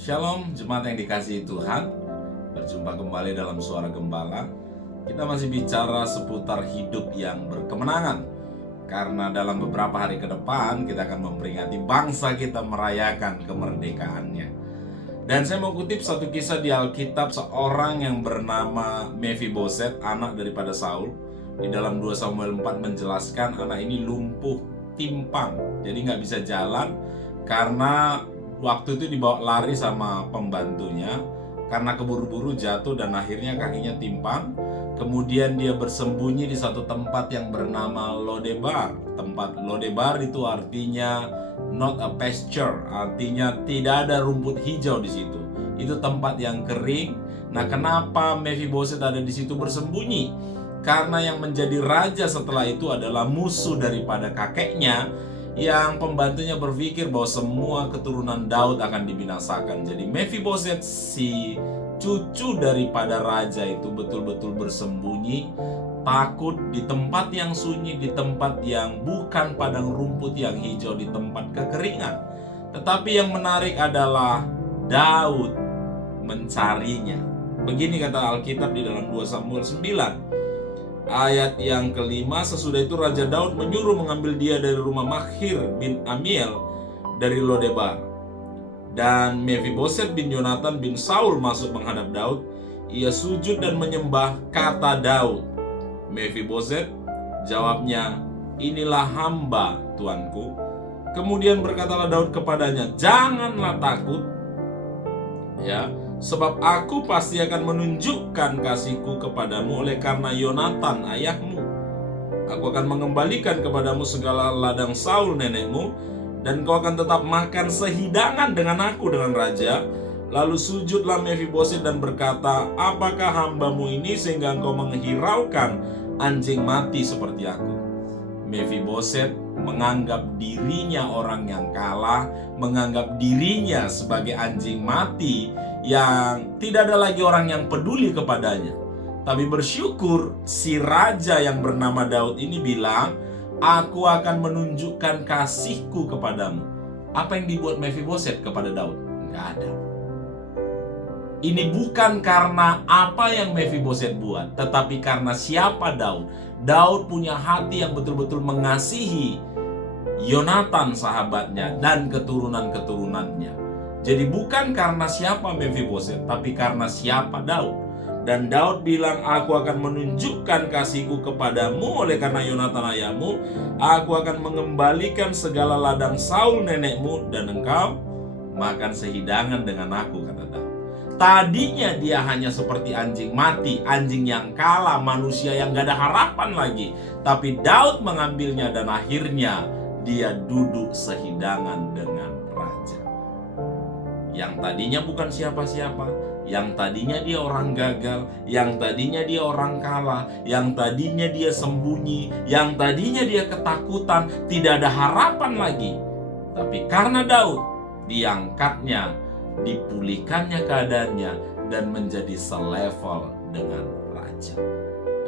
Shalom, jemaat yang dikasihi Tuhan. Berjumpa kembali dalam Suara Gembala. Kita masih bicara seputar hidup yang berkemenangan. Karena dalam beberapa hari ke depan kita akan memperingati bangsa kita merayakan kemerdekaannya. Dan saya mau kutip satu kisah di Alkitab, seorang yang bernama Mephiboset, anak daripada Saul. Di dalam 2 Samuel 4 menjelaskan anak ini lumpuh timpang, jadi nggak bisa jalan karena waktu itu dibawa lari sama pembantunya. Karena keburu-buru jatuh dan akhirnya kakinya timpang. Kemudian dia bersembunyi di satu tempat yang bernama Lodebar. Tempat Lodebar itu artinya not a pasture, artinya tidak ada rumput hijau di situ. Itu tempat yang kering. Nah, kenapa Mephiboset ada di situ bersembunyi? Karena yang menjadi raja setelah itu adalah musuh daripada kakeknya, yang pembantunya berpikir bahwa semua keturunan Daud akan dibinasakan. Jadi Mephiboset, si cucu daripada raja itu, betul-betul bersembunyi, takut di tempat yang sunyi, di tempat yang bukan padang rumput yang hijau, di tempat kekeringan. Tetapi yang menarik adalah Daud mencarinya. Begini kata Alkitab di dalam 2 Samuel 9 ayat yang kelima, sesudah itu Raja Daud menyuruh mengambil dia dari rumah Makhir bin Amiel dari Lodebar. Dan Mephiboset bin Yonatan bin Saul masuk menghadap Daud. Ia sujud dan menyembah, kata Daud. Mephiboset jawabnya, inilah hamba tuanku. Kemudian berkatalah Daud kepadanya, janganlah takut, ya, sebab aku pasti akan menunjukkan kasihku kepadamu oleh karena Yonatan ayahmu. Aku akan mengembalikan kepadamu segala ladang Saul nenekmu, dan kau akan tetap makan sehidangan dengan aku, dengan raja. Lalu sujudlah Mephiboset dan berkata, apakah hambamu ini sehingga engkau menghiraukan anjing mati seperti aku? Mephiboset menganggap dirinya orang yang kalah, menganggap dirinya sebagai anjing mati yang tidak ada lagi orang yang peduli kepadanya. Tapi bersyukur si raja yang bernama Daud ini bilang, aku akan menunjukkan kasihku kepadamu. Apa yang dibuat Mephiboset kepada Daud? Nggak ada. Ini bukan karena apa yang Mephiboset buat, tetapi karena siapa Daud. Daud punya hati yang betul-betul mengasihi Yonatan sahabatnya dan keturunan-keturunannya. Jadi bukan karena siapa Mephiboset, tapi karena siapa Daud. Dan Daud bilang, aku akan menunjukkan kasihku kepadamu oleh karena Yonatan ayahmu. Aku akan mengembalikan segala ladang Saul nenekmu, dan engkau makan sehidangan dengan aku, kata Daud. Tadinya dia hanya seperti anjing mati, anjing yang kalah, manusia yang gak ada harapan lagi. Tapi Daud mengambilnya dan akhirnya dia duduk sehidangan dengan raja. Yang tadinya bukan siapa-siapa, yang tadinya dia orang gagal, yang tadinya dia orang kalah, yang tadinya dia sembunyi, yang tadinya dia ketakutan, tidak ada harapan lagi. Tapi karena Daud, diangkatnya, dipulihkannya keadaannya, dan menjadi selevel dengan raja.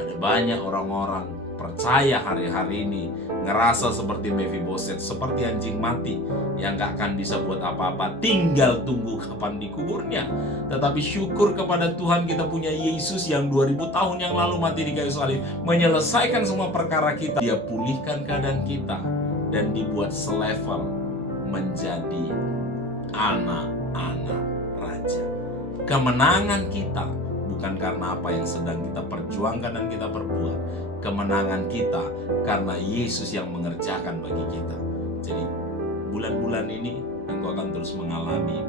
Ada banyak orang-orang percaya hari-hari ini ngerasa seperti Mephiboset, seperti anjing mati yang gak akan bisa buat apa-apa, tinggal tunggu kapan dikuburnya. Tetapi syukur kepada Tuhan, kita punya Yesus yang 2000 tahun yang lalu mati di kayu salib, menyelesaikan semua perkara kita. Dia pulihkan keadaan kita dan dibuat selevel menjadi anak-anak raja. Kemenangan kita bukan karena apa yang sedang kita perjuangkan dan kita perbuat. Kemenangan kita karena Yesus yang mengerjakan bagi kita. Jadi bulan-bulan ini engkau akan terus mengalami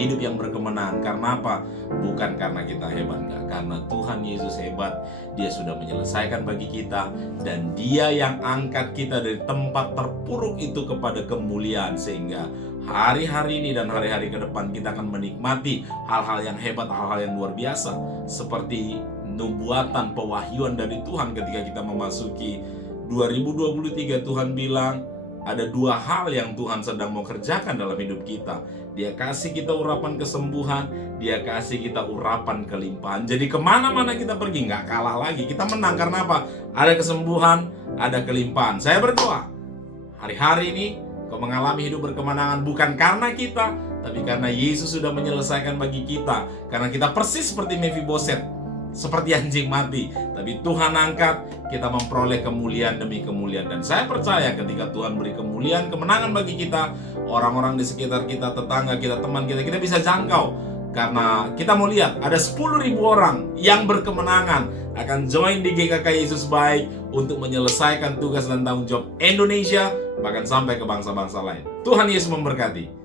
hidup yang berkemenangan. Karena apa? Bukan karena kita hebat, enggak. Karena Tuhan Yesus hebat. Dia sudah menyelesaikan bagi kita, dan Dia yang angkat kita dari tempat terpuruk itu kepada kemuliaan, sehingga hari-hari ini dan hari-hari ke depan kita akan menikmati hal-hal yang hebat, hal-hal yang luar biasa, seperti nubuatan pewahyuan dari Tuhan ketika kita memasuki 2023. Tuhan bilang ada dua hal yang Tuhan sedang mau kerjakan dalam hidup kita. Dia kasih kita urapan kesembuhan, Dia kasih kita urapan kelimpahan. Jadi kemana-mana kita pergi nggak kalah lagi, kita menang. Karena apa? Ada kesembuhan, ada kelimpahan. Saya berdoa hari-hari ini kau mengalami hidup berkemenangan bukan karena kita, tapi karena Yesus sudah menyelesaikan bagi kita. Karena kita persis seperti Mephiboset, seperti anjing mati, tapi Tuhan angkat, kita memperoleh kemuliaan demi kemuliaan. Dan saya percaya ketika Tuhan beri kemuliaan, kemenangan bagi kita, orang-orang di sekitar kita, tetangga kita, teman kita, kita bisa jangkau. Karena kita mau lihat ada 10.000 orang yang berkemenangan akan join di GKK Yesus Baik untuk menyelesaikan tugas dan tanggung jawab Indonesia, bahkan sampai ke bangsa-bangsa lain. Tuhan Yesus memberkati.